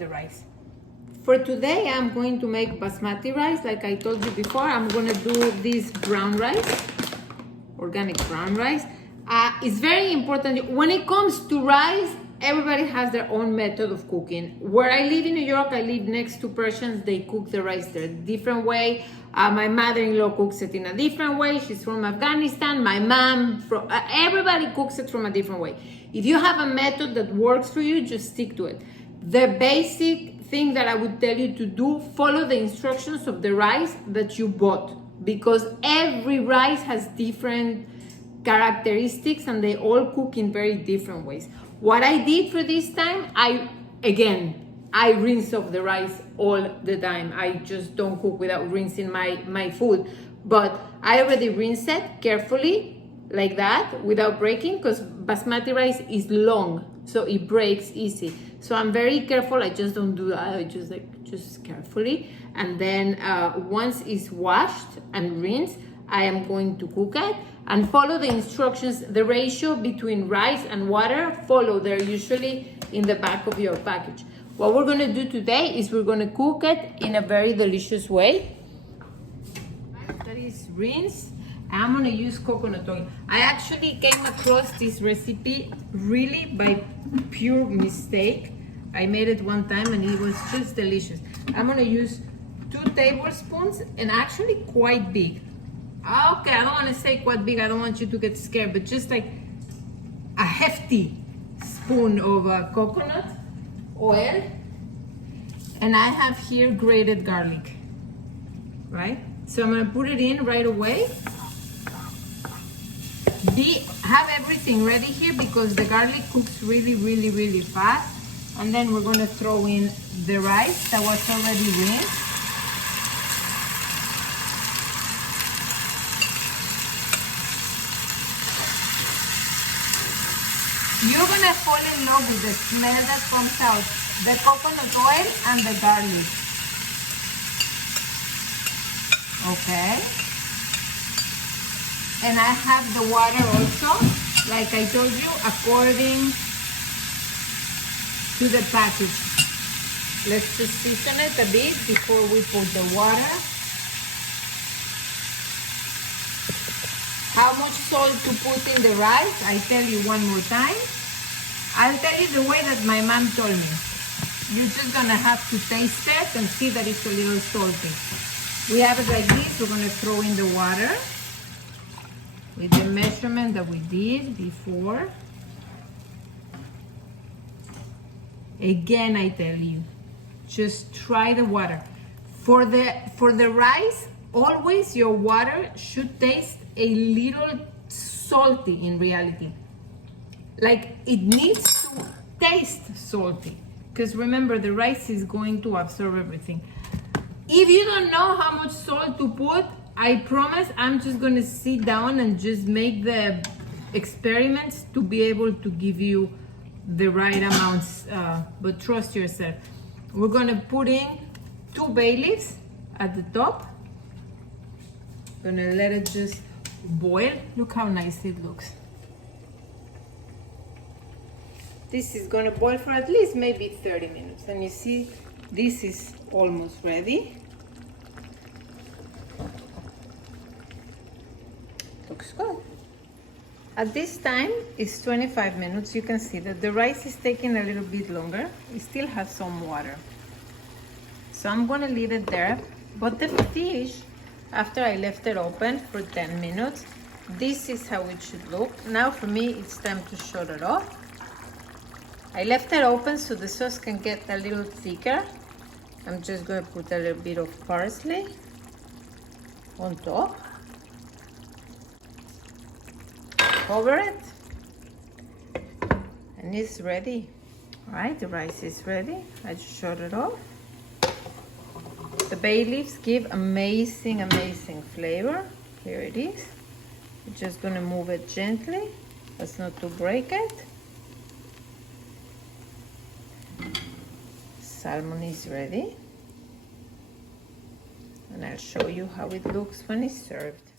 the rice. For today, I'm going to make basmati rice. Like I told you before, I'm gonna do this brown rice, organic brown rice. It's very important. When it comes to rice, everybody has their own method of cooking. Where I live in New York, I live next to Persians. They cook the rice their different way. My mother-in-law cooks it in a different way. She's from Afghanistan. My mom, everybody cooks it from a different way. If you have a method that works for you, just stick to it. The basic thing that I would tell you to do, follow the instructions of the rice that you bought, because every rice has different characteristics and they all cook in very different ways. What I did for this time, I rinse off the rice all the time. I just don't cook without rinsing my food. But I already rinsed it carefully like that without breaking, because basmati rice is long, so it breaks easy. So I'm very careful. I just don't do that. I just carefully. And then once it's washed and rinsed, I am going to cook it and follow the instructions. The ratio between rice and water, they're usually in the back of your package. What we're gonna do today is we're gonna cook it in a very delicious way. That is rinsed. I'm gonna use coconut oil. I actually came across this recipe really by pure mistake. I made it one time and it was just delicious. I'm gonna use 2 tablespoons and actually quite big. Okay, I don't wanna say quite big, I don't want you to get scared, but just like a hefty spoon of coconut oil. And I have here grated garlic, right? So I'm gonna put it in right away. Have everything ready here because the garlic cooks really fast. And then we're gonna throw in the rice that was already rinsed. You're gonna fall in love with the smell that comes out, the coconut oil and the garlic. Okay. And I have the water also, like I told you, according to the package. Let's just season it a bit before we put the water. How much salt to put in the rice? I tell you one more time. I'll tell you the way that my mom told me. You're just gonna have to taste it and see that it's a little salty. We have it like this. We're gonna throw in the water with the measurement that we did before. Again, I tell you, just try the water. For the rice, always your water should taste a little salty in reality. Like it needs to taste salty. Because remember, the rice is going to absorb everything. If you don't know how much salt to put, I promise I'm just gonna sit down and just make the experiments to be able to give you the right amounts, but trust yourself. We're gonna put in 2 bay leaves at the top. Gonna let it just boil. Look how nice it looks. This is gonna boil for at least maybe 30 minutes. And you see, this is almost ready. Looks good. At this time, it's 25 minutes. You can see that the rice is taking a little bit longer. It still has some water. So I'm gonna leave it there. But the fish, after I left it open for 10 minutes, this is how it should look. Now for me, it's time to shut it off. I left it open so the sauce can get a little thicker. I'm just gonna put a little bit of parsley on top. Cover it, and it's ready. All right, the rice is ready. I just shut it off. The bay leaves give amazing flavor. Here it is. We're just gonna move it gently, as not to break it. Salmon is ready, and I'll show you how it looks when it's served.